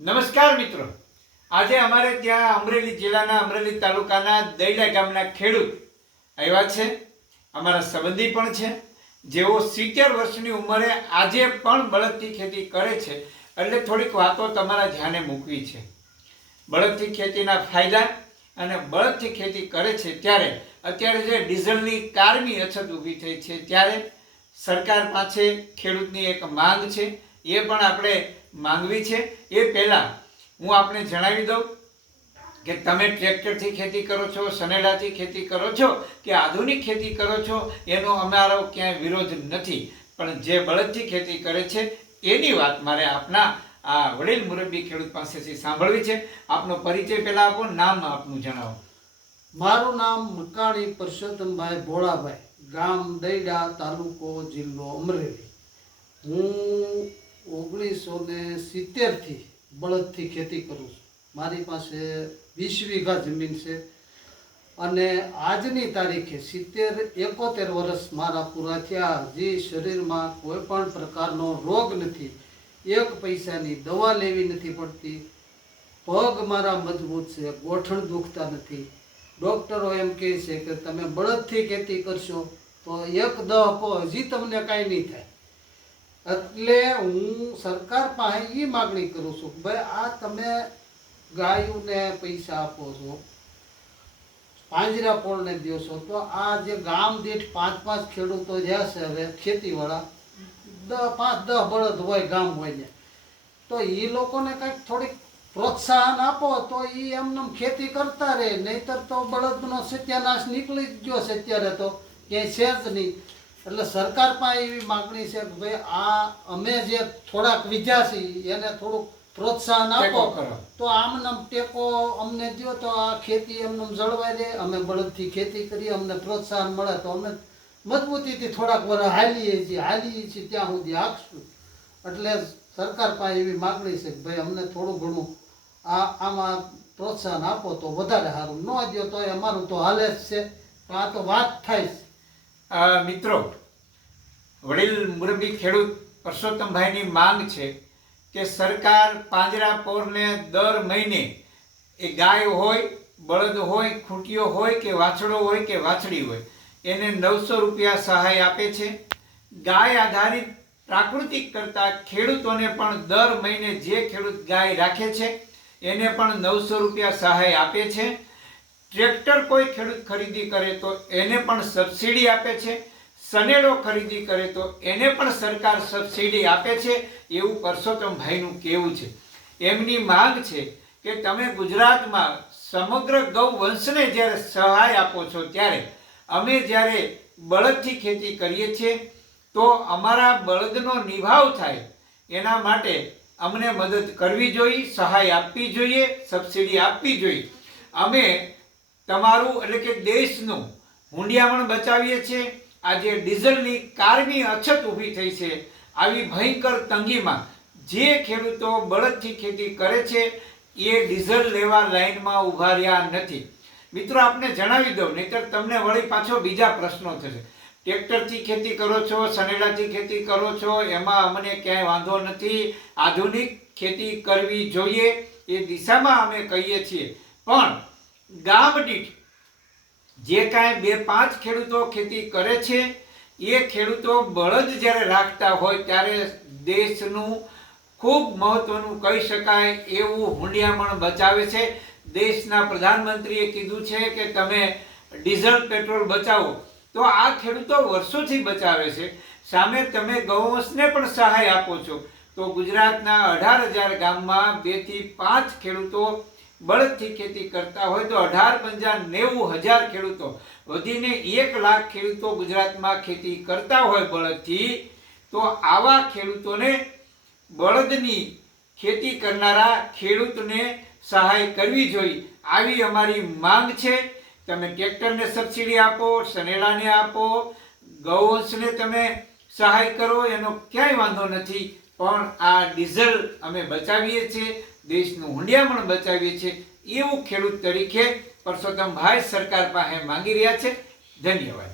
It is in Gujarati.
નમસ્કાર મિત્રો, આજે અમારે ત્યાં અમરેલી જિલ્લાના અમરેલી તાલુકાના દૈડા ગામના ખેડૂત આવ્યા છે. અમારા સંબંધી પણ છે, જેઓ 70 વર્ષની ઉંમરે આજે પણ બળદથી ખેતી કરે છે. એટલે થોડીક વાતો તમારા ધ્યાને મૂકવી છે. બળદથી ખેતીના ફાયદા અને બળદથી ખેતી કરે છે ત્યારે અત્યારે જે ડીઝલની કારની અછત ઊભી થઈ છે ત્યારે સરકાર પાસે ખેડૂતની એક માંગ છે, એ પણ આપણે માંગવી છે. એ પહેલાં હું આપને જણાવી દઉં કે તમે ટ્રેક્ટરથી ખેતી કરો છો, સનેડાથી ખેતી કરો છો કે આધુનિક ખેતી કરો છો, એનો અમારો ક્યાંય વિરોધ નથી. પણ જે બળદથી ખેતી કરે છે એની વાત મારે આપના આ વડીલ મુરબ્બી ખેડૂત પાસેથી સાંભળવી છે. આપનો પરિચય પહેલા આપો, નામ આપનું જણાવો. મારું નામ મકાણી પરસોત્તમભાઈ ભોળાભાઈ, ગામ દૈડા, તાલુકો જિલ્લો અમરેલી. હું 1970 થી બળદથી ખેતી કરું છું. મારી પાસે 20 વીઘા જમીન છે અને આજની તારીખે 70-71 વર્ષ મારા પૂરા થયા. હજી શરીરમાં કોઈ પણ પ્રકારનો રોગ નથી, એક પૈસાની દવા લેવી નથી પડતી, પગ મારા મજબૂત છે, ગોઠણ દુખતા નથી. ડૉક્ટરો એમ કહે છે કે તમે બળદથી ખેતી કરશો તો 1 દહકો હજી તમને કાંઈ નહીં થાય. એટલે હું સરકાર પાસે એ માગણી કરું છું કે ભાઈ આ તમે ગાયોને પૈસા આપો છો, પાંજરા પોળને દો છો, તો આ જે ગામ દીઠ 5-5 ખેડૂતો જ્યાં છે હવે ખેતીવાળા 5-10 બળદ હોય ગામ હોય ને, તો એ લોકોને કંઈક થોડીક પ્રોત્સાહન આપો તો એ એમને ખેતી કરતા રહે. નહીતર તો બળદનો સત્યાનાશ નીકળી જ ગયો છે, અત્યારે તો ક્યાંય છે જ નહીં. એટલે સરકાર પાસે એવી માગણી છે કે ભાઈ આ અમે જે થોડાક વિધ્યા છીએ એને થોડુંક પ્રોત્સાહન આપો, તો આમને ટેકો અમને દો તો આ ખેતી એમને જળવાઈ રહે. અમે બળદથી ખેતી કરીએ, અમને પ્રોત્સાહન મળે તો અમે મજબૂતીથી થોડાક વર્ષ હાલીએ છીએ ત્યાં સુધી હાંકશું. એટલે સરકાર પાસે એવી માગણી છે કે ભાઈ અમને થોડું ઘણું આમાં પ્રોત્સાહન આપો તો વધારે સારું, ન દો તો અમારું તો હાલે જ છે. આ તો વાત થાય છે. મિત્રો, વડીલ મુરબ્બી ખેડૂત પરસોત્તમભાઈની માંગ છે કે સરકાર પાંજરાપોરને દર મહિને એ ગાય હોય, બળદ હોય, ખૂંટીયો હોય કે વાછડો હોય કે વાછડી હોય, એને 900 રૂપિયા સહાય આપે છે. ગાય આધારિત પ્રાકૃતિક કરતા ખેડૂતોને પણ દર મહિને જે ખેડૂત ગાય રાખે છે એને પણ 900 રૂપિયા સહાય આપે છે. ટ્રેક્ટર કોઈ ખેડૂત ખરીદી કરે તો એને પણ સબસિડી આપે છે. સનેડો ખરીદી કરે તો એને પણ સરકાર સબસિડી આપે છે. એવું પરસોત્તમભાઈનું કહેવું છે. એમની માંગ છે કે તમે ગુજરાતમાં સમગ્ર ગૌ વંશને જ્યારે સહાય આપો છો ત્યારે અમે જ્યારે બળદથી ખેતી કરીએ છીએ તો અમારા બળદનો નિભાવ થાય એના માટે અમને મદદ કરવી જોઈએ, સહાય આપવી જોઈએ, સબસિડી આપવી જોઈએ. અમે તમારું એટલે કે દેશનું હુંડિયામણ બચાવીએ છીએ. આજે ડીઝલની કારની અછત ઊભી થઈ છે. આવી ભયંકર તંગીમાં જે ખેડૂતો બળદથી ખેતી કરે છે એ ડીઝલ લેવા લાઈનમાં ઊભા રહ્યા નથી. મિત્રો, આપને જણાવી દઉં, નહીતર તમને વળી પાછો બીજા પ્રશ્નો થશે. ટ્રેક્ટરથી ખેતી કરો છો, સનેડાથી ખેતી કરો છો, એમાં અમને ક્યાંય વાંધો નથી. આધુનિક ખેતી કરવી જોઈએ એ દિશામાં અમે કહીએ છીએ. પણ ગામ દીઠ જે કાંઈ 2-5 ખેડૂતો ખેતી કરે છે એ ખેડૂતો બળદ જ્યારે રાખતા હોય ત્યારે દેશનું ખૂબ મહત્વનું કહી શકાય એવું હુંડિયામણ બચાવે છે. દેશના પ્રધાનમંત્રીએ કીધું છે કે તમે ડીઝલ પેટ્રોલ બચાવો, તો આ ખેડૂતો વર્ષોથી બચાવે છે. સામે તમે ગૌવંશને પણ સહાય આપો છો. તો ગુજરાતના 18,000 ગામમાં 2 થી 5 ખેડૂતો બળદથી ખેતી કરતા હોય તો 18-50-90,000 ખેડૂતો, વધીને 1 લાખ ખેડૂતો ગુજરાતમાં ખેતી કરતા હોય બળદથી. તો આવા ખેડૂતોને, બળદની ખેતી કરનારા ખેડૂતને સહાય કરવી જોઈએ, આવી અમારી માંગ છે. તમે ટ્રેક્ટરને સબસિડી આપો, સનેડાને આપો, ગૌવંશને તમે સહાય કરો, એનો ક્યાંય વાંધો નથી. પણ આ ડીઝલ અમે બચાવીએ છીએ, દેશનું હુંડિયામણ બચાવીએ છીએ એવું ખેડૂત તરીકે પરસોત્તમભાઈ સરકાર પાસે માંગી રહ્યા છે. ધન્યવાદ.